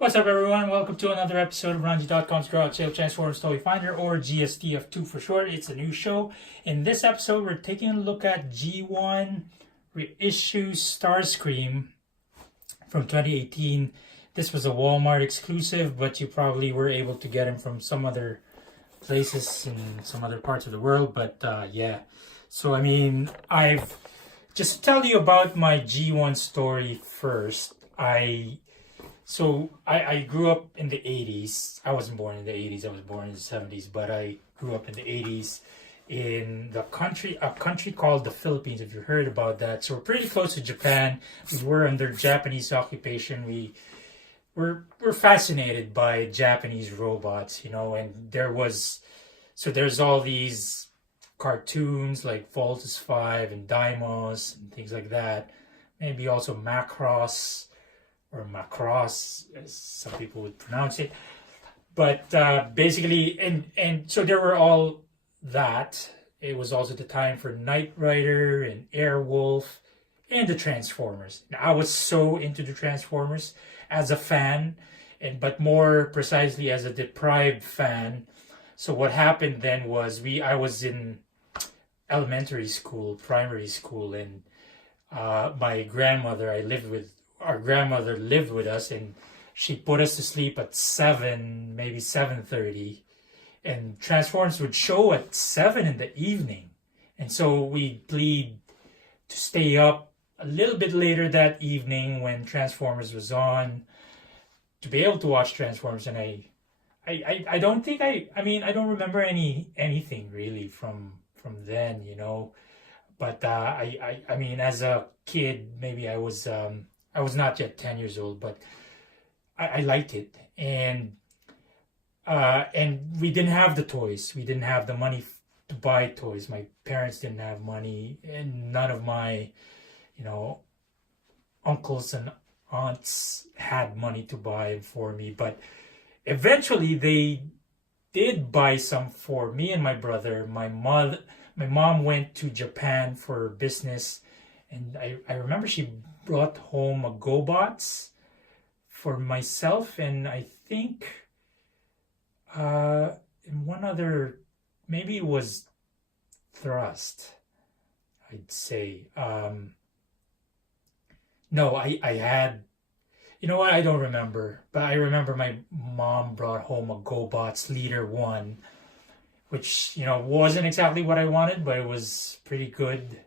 What's up, everyone? Welcome to another episode of RONJIE.COM's Garage Sale Transformers Toy Finder, or GSTF2 for short. It's a new show. In this episode, we're taking a look at G1 Reissue Starscream from 2018. This was a Walmart exclusive, but you probably were able to get him from some other places in some other parts of the world. But yeah, so I've just to tell you about my G1 story first. I grew up in the 80s. I wasn't born in the 80s. I was born in the 70s, but I grew up in the 80s in a country called the Philippines, if you heard about that. So we're pretty close to Japan. We were under Japanese occupation. We're fascinated by Japanese robots, and there's all these cartoons like Voltus 5 and Daimos and things like that. Maybe also Macross, or Macross, as some people would pronounce it. But basically, and so there were all that. It was also the time for Knight Rider and Airwolf and the Transformers. Now, I was so into the Transformers as a fan, but more precisely as a deprived fan. So what happened then was I was in elementary school, primary school, and my grandmother, our grandmother lived with us, and she put us to sleep at 7, maybe 7:30, and Transformers would show at 7 in the evening. And so we'd plead to stay up a little bit later that evening when Transformers was on to be able to watch Transformers. And I don't think I don't remember anything really from then, But as a kid, maybe I was not yet 10 years old, but I liked it. And we didn't have the toys. We didn't have the money to buy toys. My parents didn't have money, and none of my, uncles and aunts had money to buy for me. But eventually they did buy some for me and my brother. My mom went to Japan for business, and I remember she brought home a GoBots for myself, and I think in one other, maybe it was Thrust, I'd say. No, I had, I don't remember, but I remember my mom brought home a GoBots Leader 1, which, wasn't exactly what I wanted, but it was pretty good.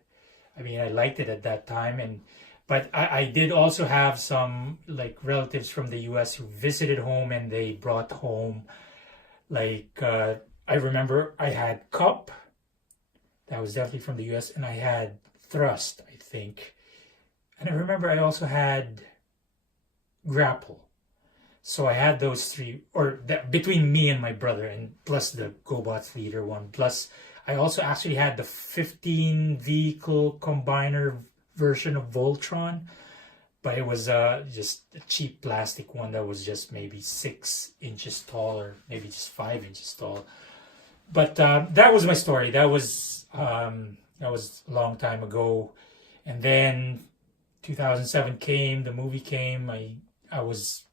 I liked it at that time. But I did also have some relatives from the US who visited home, and they brought home I remember I had Cup, that was definitely from the US, and I had Thrust, I think. And I remember I also had Grapple. So I had those three, between me and my brother, and plus the GoBots Leader 1. Plus, I also actually had the 15 vehicle combiner version of Voltron, but it was just a cheap plastic one that was just maybe 6 inches tall, or maybe just 5 inches tall. But that was my story. That was a long time ago. And then 2007 came, the movie came. I was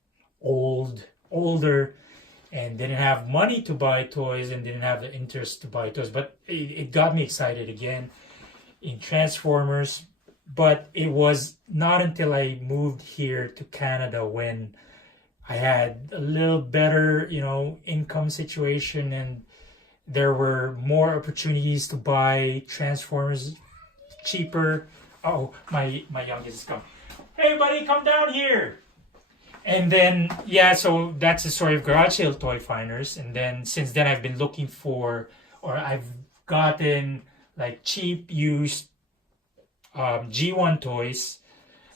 older, and didn't have money to buy toys, and didn't have the interest to buy toys. But it got me excited again in Transformers. But it was not until I moved here to Canada, when I had a little better, income situation, and there were more opportunities to buy Transformers cheaper. Oh, my youngest is coming. Hey, buddy, come down here. And then, so that's the story of Garage Sale Toy Finders. And then, since then, I've been looking for, or I've gotten cheap, used G1 toys.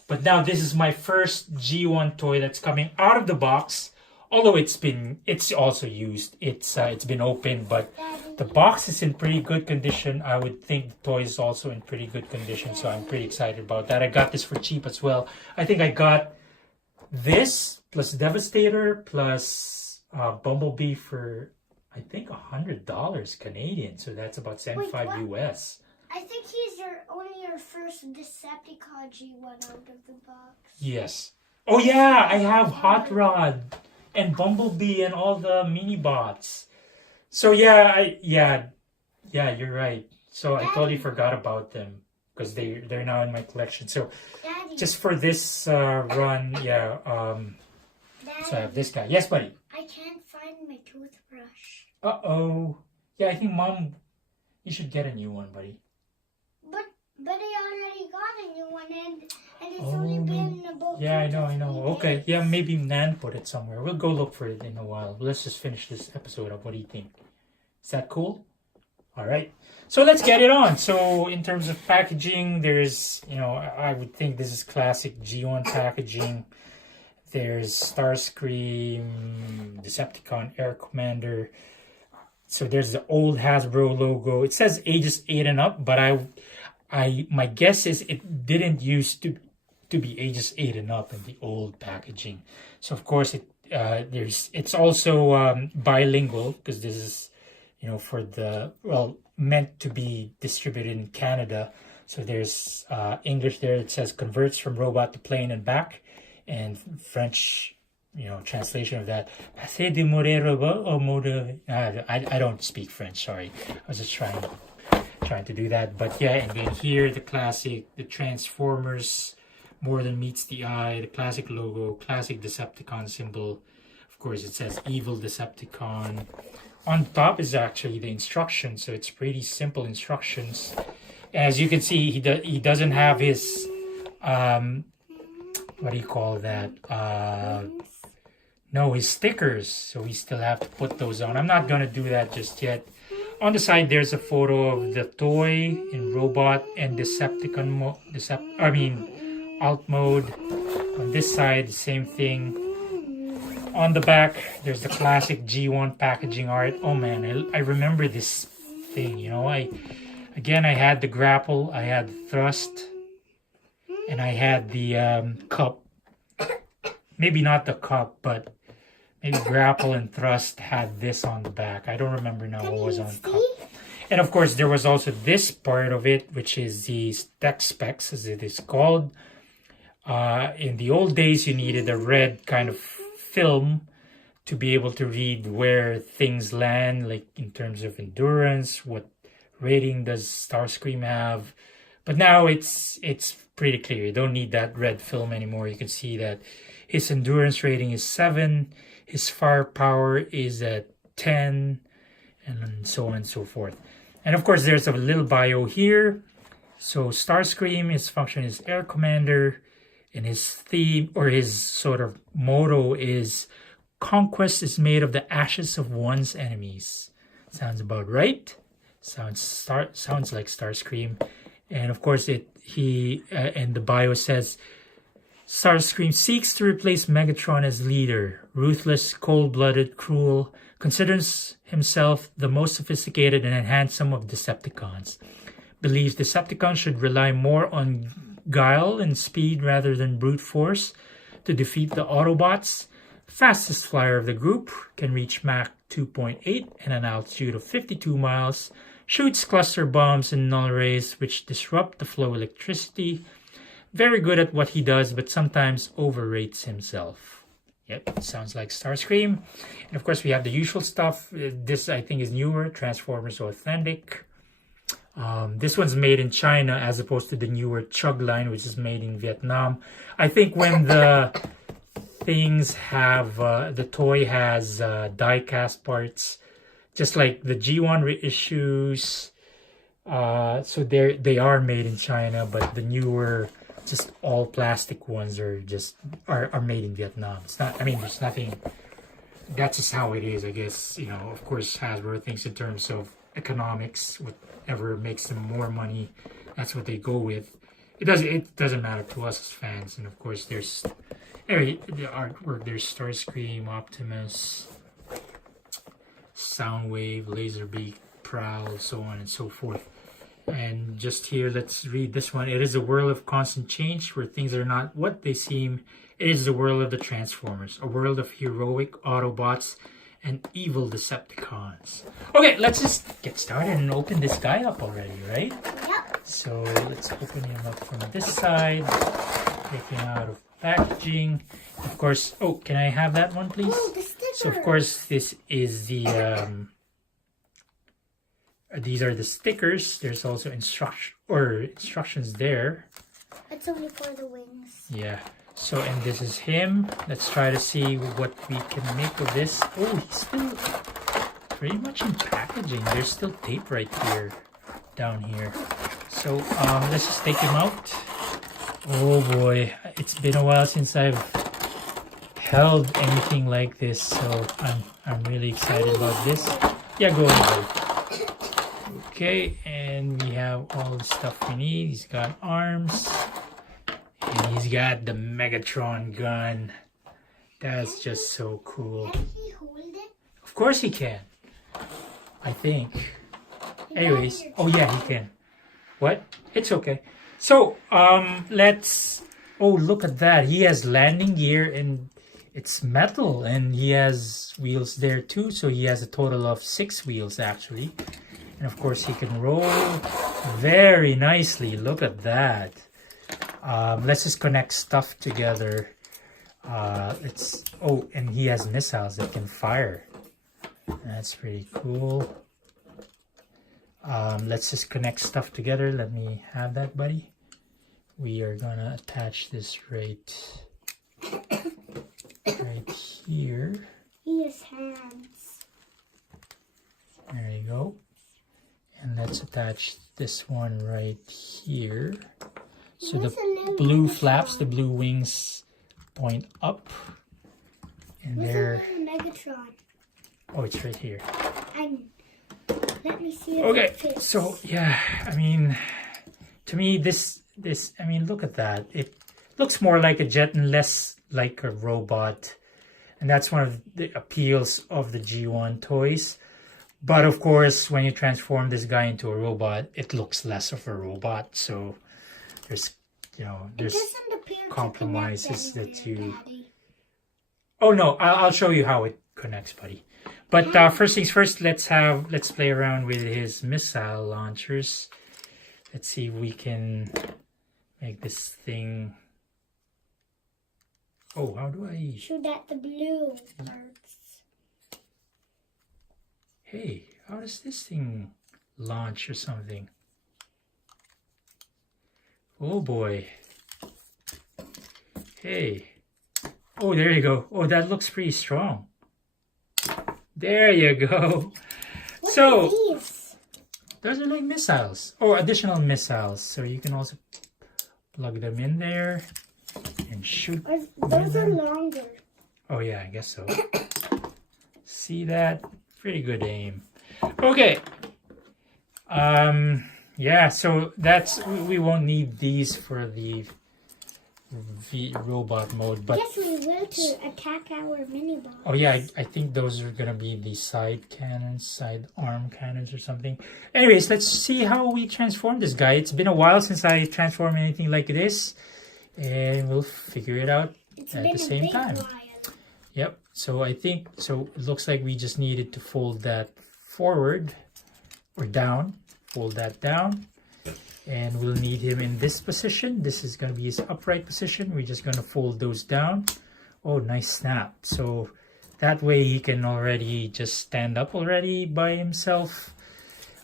But now this is my first G1 toy that's coming out of the box. Although it's also used. It's been opened, but the box is in pretty good condition. I would think the toy is also in pretty good condition, so I'm pretty excited about that. I got this for cheap as well. I think I got this plus Devastator plus Bumblebee for, I think, $100 Canadian. So that's about 75 US. I think he's only your first Decepticon G1 out of the box. Yes. Oh yeah, I have Hot Rod and Bumblebee and all the mini bots. So yeah, you're right. So I totally forgot about them because they're now in my collection. So Daddy, just for this run, yeah. So I have this guy. Yes, buddy. I can't find my toothbrush. Uh-oh. Yeah, I think Mom, you should get a new one, buddy. But I already got a new one and it's only been about Yeah, I know. 3 Okay, days. yeah, maybe Nan put it somewhere. We'll go look for it in a while. Let's just finish this episode up. What do you think? Is that cool? All right. So let's get it on. So in terms of packaging, there's, I would think this is classic G1 packaging. There's Starscream, Decepticon Air Commander. So there's the old Hasbro logo. It says ages 8 and up, but my guess is it didn't used to be ages 8 and up in the old packaging. So of course it's also bilingual because this is for meant to be distributed in Canada. So there's English there. It says converts from robot to plane and back, and French translation of that. I don't speak French, sorry. I was just trying to do that. But yeah, and then here the classic, the Transformers, more than meets the eye, the classic logo, classic Decepticon symbol. Of course, it says evil Decepticon. On top is actually the instructions, so it's pretty simple instructions. As you can see, he doesn't have his what do you call that? No, his stickers. So we still have to put those on. I'm not gonna do that just yet. On the side, there's a photo of the toy in robot and Decepticon alt mode. On this side, the same thing. On the back, there's the classic G1 packaging art. Oh man, I remember this thing. I had the grapple, I had the thrust, and I had the cup. Maybe not the cup, but maybe grapple and thrust had this on the back. I don't remember now what was on cup. And of course, there was also this part of it, which is the tech specs, as it is called. In the old days, you needed a red kind of film to be able to read where things land, like in terms of endurance, what rating does Starscream have. But now it's pretty clear. You don't need that red film anymore. You can see that his endurance rating is 7, his firepower is at 10, and so on and so forth. And of course, there's a little bio here. So Starscream, his function is Air Commander, and his theme or his sort of motto is conquest is made of the ashes of one's enemies. Sounds about right. Sounds like Starscream. And of course, and the bio says Starscream seeks to replace Megatron as leader. Ruthless, cold-blooded, cruel, considers himself the most sophisticated and handsome of Decepticons. Believes Decepticons should rely more on guile and speed rather than brute force to defeat the Autobots. Fastest flyer of the group, can reach Mach 2.8 and an altitude of 52 miles. Shoots cluster bombs and null rays which disrupt the flow of electricity. Very good at what he does, but sometimes overrates himself. Yep, sounds like Starscream. And of course, we have the usual stuff. This, I think, is newer. Transformers Authentic. This one's made in China as opposed to the newer Chug line, which is made in Vietnam. I think when the things have, the toy has die-cast parts, just like the G1 reissues. So they are made in China, but the newer, just all plastic ones are made in Vietnam. It's not, there's nothing, that's just how it is, I guess. Of course, Hasbro thinks in terms of economics, whatever makes them more money, that's what they go with. It doesn't matter to us as fans. And of course, there's the artwork. There's Starscream, Optimus, Soundwave, Laserbeak, Prowl, so on and so forth. And just here, let's read this one. It is a world of constant change where things are not what they seem. It is the world of the Transformers, a world of heroic Autobots and evil Decepticons. Okay, let's just get started and open this guy up already, right? Yep. So let's open him up from this side. Take him out of packaging. Of course, oh, can I have that one, please? Oh, the sticker. So, of course, this is the, these are the stickers. There's also instructions there. It's only for the wings. Yeah. So, and this is him. Let's try to see what we can make of this. Oh, he's still pretty much in packaging. There's still tape right here, down here. So, let's just take him out. Oh boy, it's been a while since I've held anything like this, so I'm really excited about this. Yeah, go ahead. Okay, and we have all the stuff we need. He's got arms, and he's got the Megatron gun. That's just so cool. Can he hold it? Of course he can. I think. Anyways, oh yeah, he can. What? It's okay. So, let's... Oh, look at that. He has landing gear and it's metal. And he has wheels there too. So he has a total of 6 wheels actually. And of course he can roll very nicely. Look at that. Let's just connect stuff together. Oh, and he has missiles that can fire. That's pretty cool. Let's just connect stuff together. Let me have that, buddy. We are gonna attach this right here. He has hands. There you go. And let's attach this one right here. So the blue flaps, the blue wings point up. And there. Megatron. Oh, it's right here. Let me see if Okay, it fits. so yeah, I mean, to me, I mean, look at that. It looks more like a jet and less like a robot. And that's one of the appeals of the G1 toys. But of course, when you transform this guy into a robot, it looks less of a robot. So there's, you know, there's compromises that you... Daddy. Oh no, I'll show you how it connects, buddy. But first things first, let's play around with his missile launchers. Let's see if we can make this thing... Oh, how do I... Shoot at the blue parts. Hey, how does this thing launch or something? Oh boy. Hey. Oh, there you go. Oh, that looks pretty strong. There you go. What So, are these? those are like missiles. Or additional missiles. So you can also plug them in there and shoot. Those are longer. Oh yeah, I guess so. See that? Pretty good aim. Okay. Yeah, so that's... We won't need these for the robot mode, but... Yes, we will to attack our mini-boss. Oh yeah, I think those are gonna be the side cannons, side arm cannons or something. Anyways, let's see how we transform this guy. It's been a while since I transformed anything like this, and we'll figure it out at the same time. Yep, so I think, so it looks like we just needed to fold that forward or down, fold that down. And we'll need him in this position. This is going to be his upright position. We're just going to fold those down. Oh, nice snap. So that way he can already just stand up already by himself.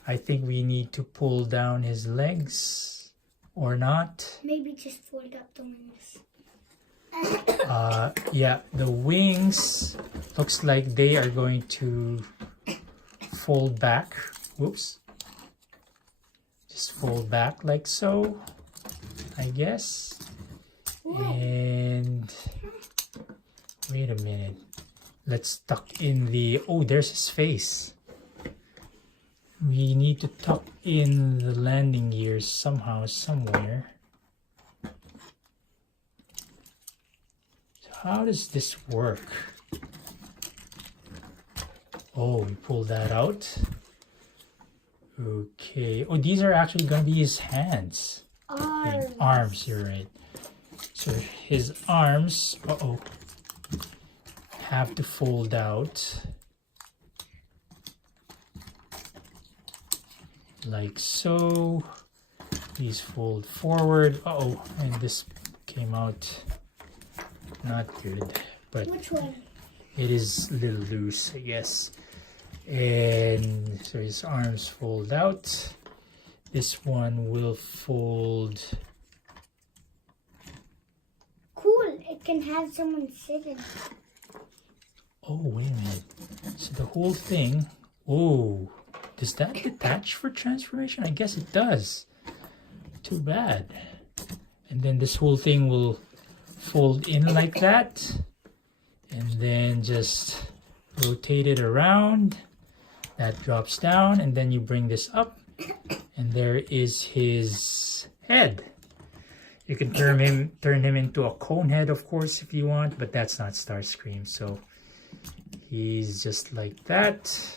I think we need to pull down his legs or not. Maybe just fold up the wings. Yeah, the wings looks like they are going to fold back. Whoops. Just fold back like so, I guess. And wait a minute. Let's tuck in the... Oh, there's his face. We need to tuck in the landing gears somehow, somewhere. So how does this work? Oh, we pull that out. Okay. Oh, these are actually going to be his hands. Arms, you're right. So his arms, have to fold out. Like so. These fold forward. And this came out not good. But Which one? it is a little loose, I guess. And so his arms fold out. This one will fold. Cool. It can have someone sitting. Oh, wait a minute. So the whole thing. Oh, does that detach for transformation? I guess it does. Too bad. And then this whole thing will fold in like that. And then just rotate it around. That drops down. And then you bring this up. And there is his head. You can turn him into a cone head, of course, if you want. But that's not Starscream. So he's just like that.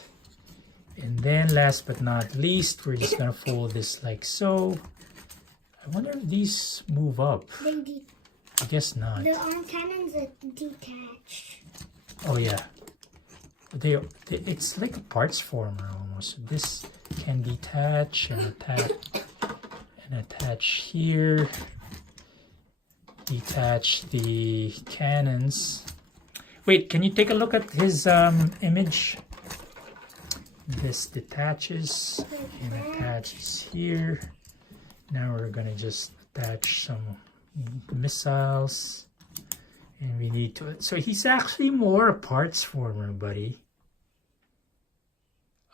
And then last but not least, we're just going to fold this like so. I wonder if these move up. I guess not. The arm cannons are detached. Oh yeah. It's like a parts former almost. So this can detach and attach here. Detach the cannons. Wait, can you take a look at his image? This detaches and attaches here. Now we're gonna just attach some missiles, and we need to. So he's actually more a parts former, buddy.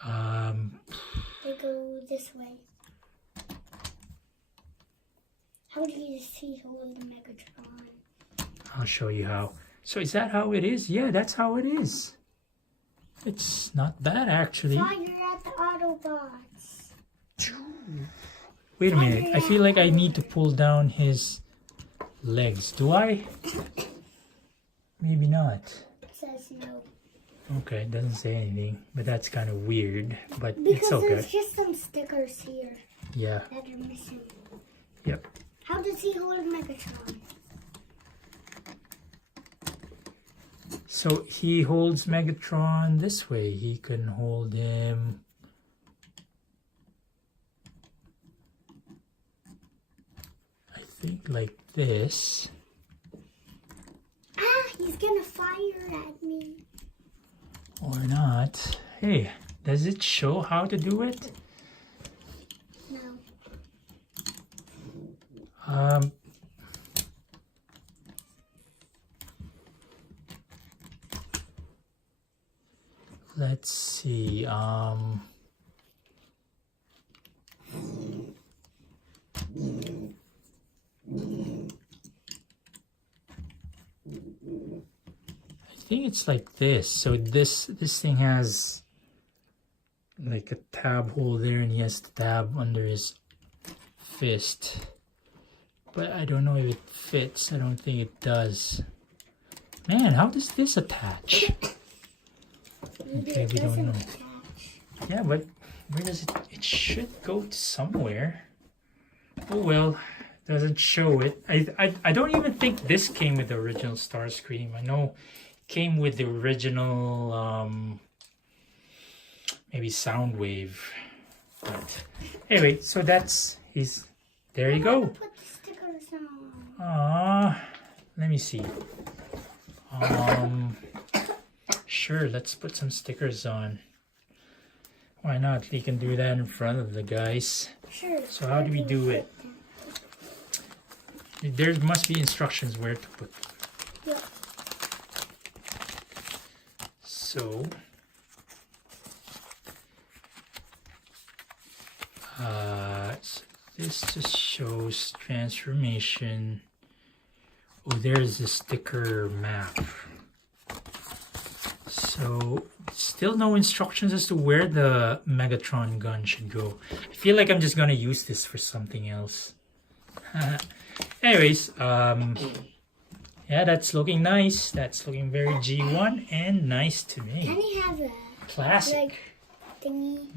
They go this way. How do you see hold the Megatron? I'll show you how. So is that how it is? Yeah, that's how it is. It's not bad actually. Fire at the Autobots. Wait a minute. I feel like I need to pull down his legs. Do I? Maybe not. It says no. Okay, it doesn't say anything, but that's kind of weird, but Because it's okay. there's just some stickers here Yeah. that are missing. Yep. How does he hold Megatron? So he holds Megatron this way. He can hold him. I think like this. Ah, he's gonna fire at me. Or not. Hey, does it show how to do it? No. Let's see. I think it's like this. So this thing has like a tab hole there, and he has the tab under his fist. But I don't know if it fits. I don't think it does. Man, how does this attach? Okay, we don't know. Yeah, but where does it? It should go to somewhere. Oh well, doesn't show it. I don't even think this came with the original Starscream. I know it came with the original maybe Soundwave. But anyway, so that's his. There you go. Put the stickers on. Let me see. Sure, let's put some stickers on. Why not? We can do that in front of the guys. Sure. So how do we do it? There must be instructions where to put them. Yep. So, so this just shows transformation. Oh, there's the sticker map. So, still no instructions as to where the Megatron gun should go. I feel like I'm just gonna use this for something else. Anyways, yeah, that's looking nice. That's looking very G1 and nice to me. Can he have a Classic. like thingy?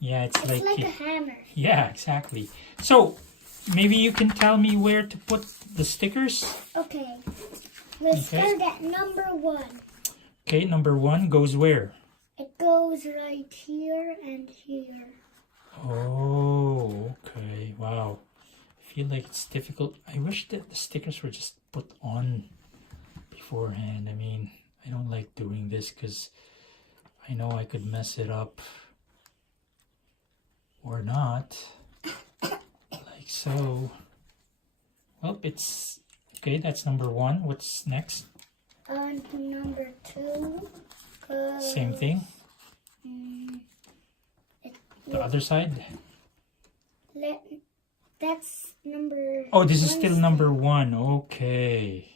Yeah, it's like a hammer. Yeah, exactly. So, maybe you can tell me where to put the stickers? Okay. Let's start at number 1. Okay, number 1 goes where? It goes right here and here. Oh, okay. Wow. I feel like it's difficult. I wish that the stickers were just put on beforehand. I mean, I don't like doing this because I know I could mess it up or not, like so. Well, it's okay. That's number 1. What's next? On to number 2. Same thing. The other side. That's number. Oh, this is still number 1. Okay.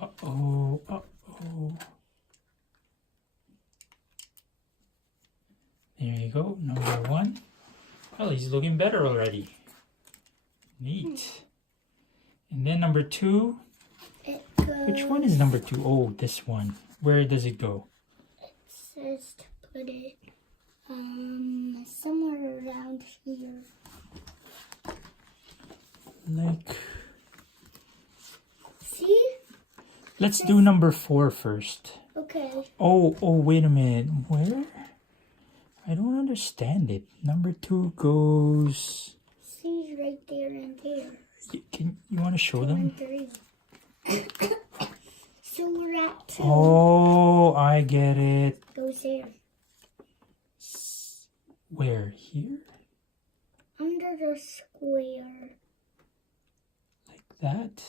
Uh-oh. Uh-oh. There you go. Number 1. Well, he's looking better already. Neat. And then number 2. Which one is number 2? Oh, this one. Where does it go? It says to put it somewhere around here. Like, see? let's do number 4 first. Okay. Oh, wait a minute. Where? I don't understand it. Number 2 goes... See, right there and there. You want to show them? 3. So we're at 2. Oh, I get it. Goes there. Where? Here? Under the square. Like that?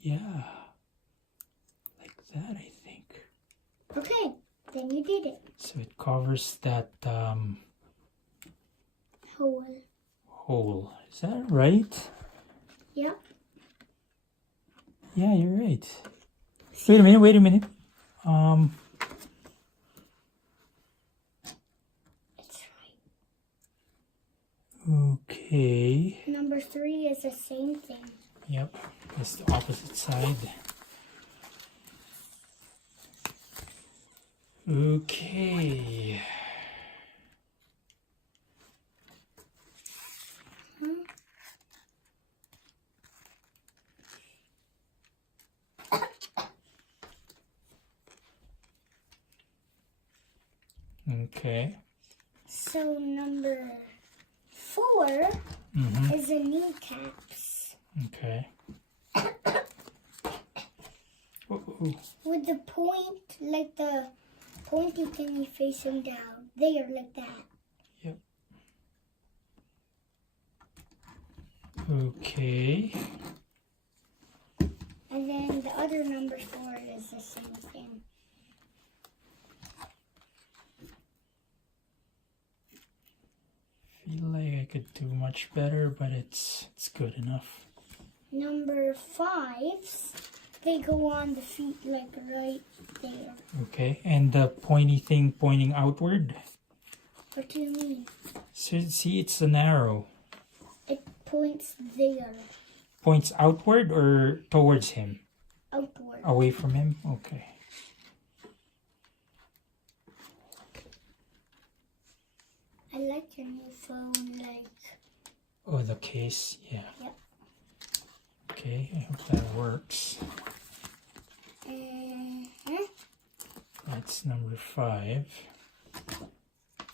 Yeah. Like that, I think. Okay, then you did it. So it covers that Hole. Is that right? Yep. Yeah, you're right. Wait a minute. It's right. Okay. Number 3 is the same thing. Yep. That's the opposite side. Okay. Okay. So number 4 is the kneecaps. Okay. With the point, like the pointy thingy facing down. There, like that. Yep. Okay. And then the other number 4 is the same thing. Feel like I could do much better, but it's good enough. Number 5s, they go on the feet like right there. Okay, and the pointy thing pointing outward? What do you mean? So, see, it's an arrow. It points there. Points outward or towards him? Outward. Away from him? Okay. I like your new phone, like... Oh, the case, yeah. Yep. Okay, I hope that works. That's number 5.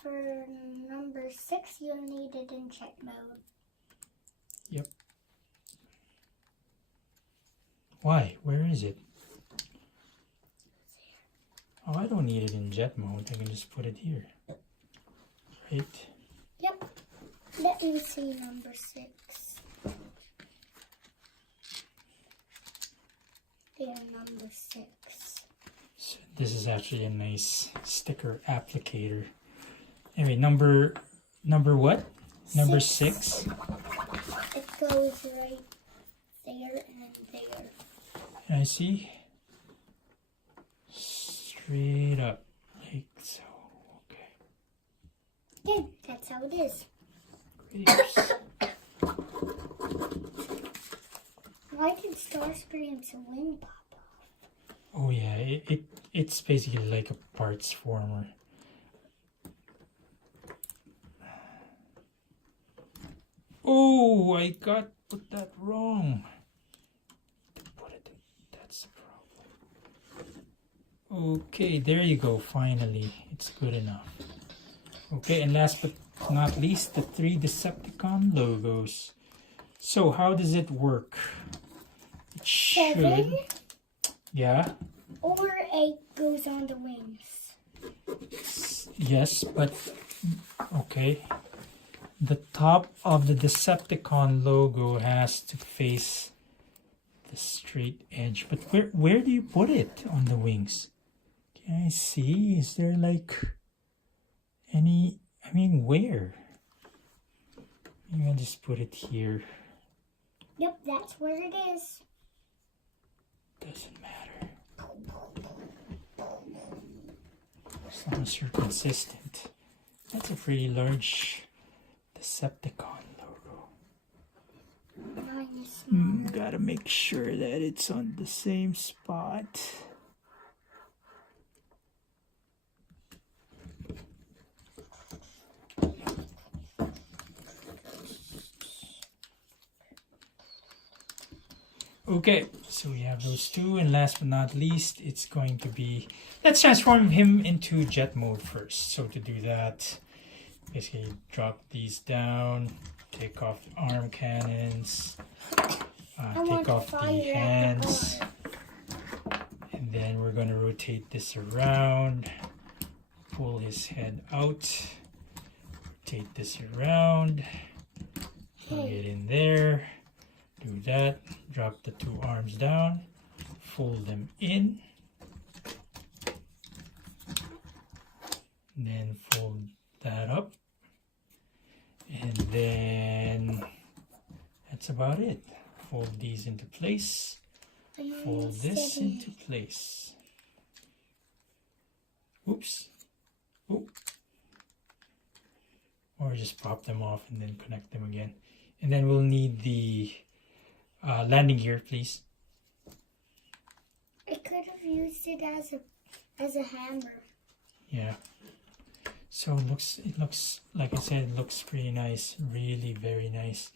For number 6, you'll need it in jet mode. Yep. Why? Where is it? Oh, I don't need it in jet mode. I can just put it here. Right? Yep. Let me see number 6. There, number 6. So this is actually a nice sticker applicator. Anyway, number what? Number 6. It goes right there and there. Can I see? Straight up, like so. Okay. Okay, that's how it is. Great. Why did Starscream's wing pop off? Oh yeah, it's basically like a parts former. Oh, I put that wrong. That's the problem. Okay, there you go. Finally, it's good enough. Okay, and last but but not least, the 3 Decepticon logos. So how does it work? It should... 7? Yeah. Or 8 goes on the wings. Yes, but... Okay. The top of the Decepticon logo has to face the straight edge. But where do you put it on the wings? Can I see? Is there like any... I mean, where? Maybe I'll just put it here. Yep, that's where it is. Doesn't matter. As long as you're consistent. That's a pretty large Decepticon logo. Mine is smaller. Gotta make sure that it's on the same spot. Okay, so we have those 2, and last but not least, it's going to be... Let's transform him into jet mode first. So to do that, basically drop these down, take off the arm cannons, take off the hands, and then we're going to rotate this around, pull his head out, rotate this around, plug it in there. Do that, drop the 2 arms down, fold them in, and then fold that up, and then that's about it. Fold these into place, fold this into place. Oops. Oh. Or just pop them off and then connect them again. And then we'll need the landing gear, please. I could have used it as a hammer. Yeah. So it looks like I said, it looks pretty nice. Really very nice.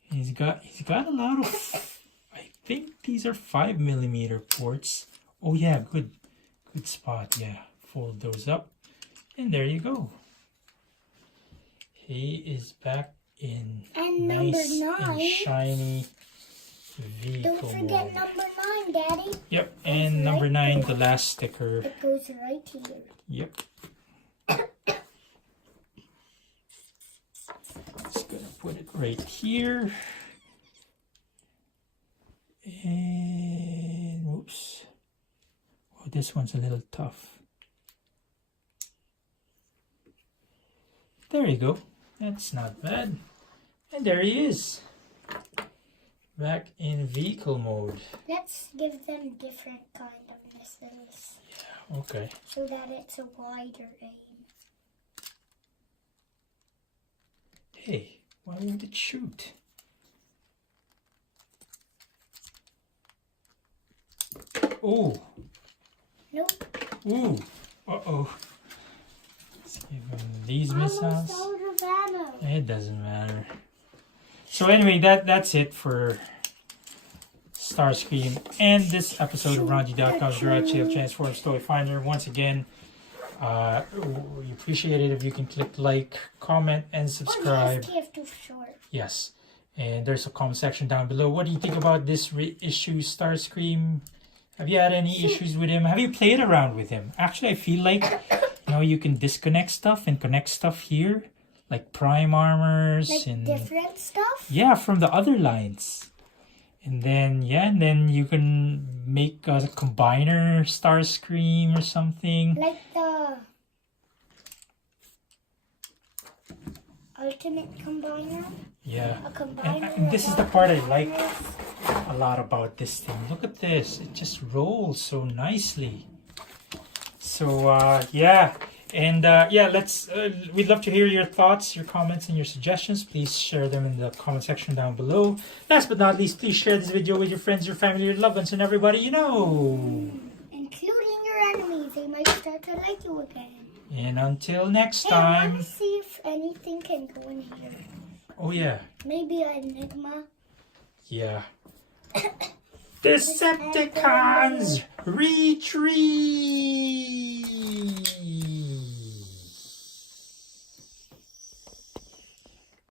He's got a lot of I think these are 5mm ports. Oh yeah, good spot. Yeah. Fold those up. And there you go. He is back in nice and shiny vehicle Don't forget mode. number 9, Daddy. Yep, and number 9, the last sticker. It goes right here. Yep. Just gonna put it right here. And whoops. Oh, this one's a little tough. There you go. That's not bad. And there he is. Back in vehicle mode. Let's give them different kind of missiles. Yeah, okay. So that it's a wider aim. Hey, why won't it shoot? Oh. Nope. Ooh. Uh-oh. Let's give him these missiles. It doesn't matter. So anyway, that's it for Starscream and this episode of RONJIE.COM's Garage Sale Transform Story Finder. Once again, we appreciate it if you can click like, comment, and subscribe. GSTF2 short. Yes. And there's a comment section down below. What do you think about this reissue Starscream? Have you had any issues with him? Have you played around with him? Actually, I feel like, you can disconnect stuff and connect stuff here. Like prime armors. Like and different stuff? Yeah, from the other lines. And then, you can make a combiner Starscream or something. Like the ultimate combiner? Yeah. A combiner And this is the part I like a lot about this thing. Look at this. It just rolls so nicely. So, yeah. And, let's, we'd love to hear your thoughts, your comments, and your suggestions. Please share them in the comment section down below. Last but not least, please share this video with your friends, your family, your loved ones, and everybody you know. Including your enemies. They might start to like you again. And until next Hey, I time. want to see if anything can go in here. Oh, yeah. Maybe an Enigma. Yeah. Decepticons retreat!